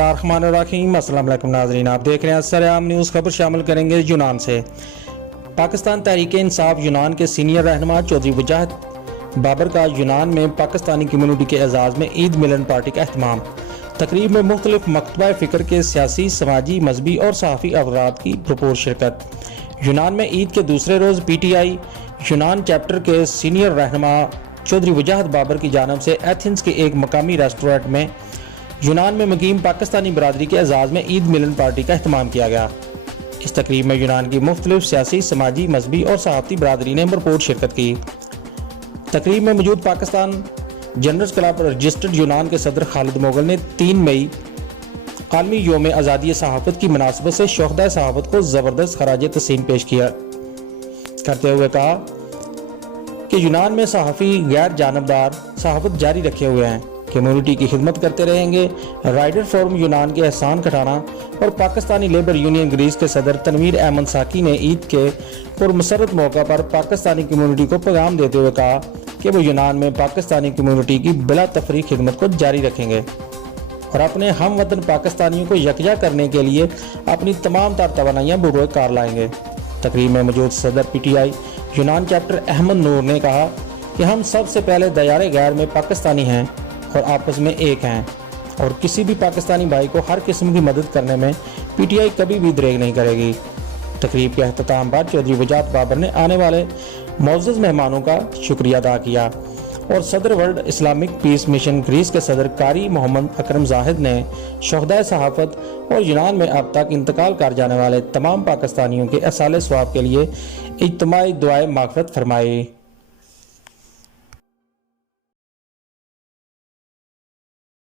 रहीम अस्सलाम वालेकुम नाज़रीन, आप देख रहे हैं सरेआम न्यूज़। खबर शामिल करेंगे यूनान से। पाकिस्तान तहरीक इंसाफ यूनान के सीनियर रहनुमा चौधरी वजाहत बाबर का यूनान में पाकिस्तानी कम्यूनिटी के एजाज़ में ईद मिलन पार्टी का अहतमाम। तकरीब में मुख्तलिफ मकतबा फ़िक्र के सियासी, समाजी, मजहबी और सहाफ़ी अफराद की भरपूर शिरकत। यूनान में ईद के दूसरे रोज़ PTI यूनान चैप्टर के सीनियर रहनुमा चौधरी वजाहत बाबर की जानिब से एथेंस के एक मकामी रेस्टोरेंट में यूनान में मुकीम पाकिस्तानी बरादरी के एजाज़ में ईद मिलन पार्टी का अहतमाम किया गया। इस तकरीब में यूनान की मुख्तलिफ सियासी, समाजी, मजहबी और सहाफ़ती बरादरी ने भरपूर शिरकत की। तकरीब में मौजूद पाकिस्तान जनरल्स क्लब रजिस्टर्ड यूनान के सदर खालिद मोगल ने 3 मई आलमी योम आज़ादी सहाफ़त की मुनासबत से शोहदाए सहाफ़त को ज़बरदस्त खराज तस्लीम पेश किया करते हुए कहा कि यूनान में सहाफ़ी गैर जानबदार सहाफ़त जारी रखे हुए हैं, कम्यूनिटी की खिदमत करते रहेंगे। राइडर फोरम यूनान के एहसान खटाना और पाकिस्तानी लेबर यूनियन ग्रीस के सदर तनवीर अहमद साकी ने ईद के पुरमसरत मौका पर पाकिस्तानी कम्यूनिटी को पैगाम देते हुए कहा कि वो यूनान में पाकिस्तानी कम्यूनिटी की बिला तफरीक खिदमत को जारी रखेंगे और अपने हम वतन पाकिस्तानियों को यकजा करने के लिए अपनी तमाम तार तवानाइयाँ बुरोए कार लाएंगे। तकरीब में मौजूद सदर PTI यूनान चैप्टर अहमद नूर ने कहा कि हम सबसे पहले दयारे गैर में पाकिस्तानी हैं और आपस में एक हैं और किसी भी पाकिस्तानी भाई को हर किस्म की मदद करने में PTI कभी भी दरेग नहीं करेगी। तकरीब के अख्ताम बाद चौधरी वजाहत बाबर ने आने वाले मुअज़्ज़ज़ मेहमानों का शुक्रिया अदा किया और सदर world Islamic peace mission Greece के सदर कारी मोहम्मद अकरम जाहिद ने शोहदाए सहाफ़त और यूनान में अब तक इंतकाल कर जाने वाले तमाम पाकिस्तानियों के असाले सवाब के लिए इज्तिमाई दुआए माग़फ़िरत फरमाई।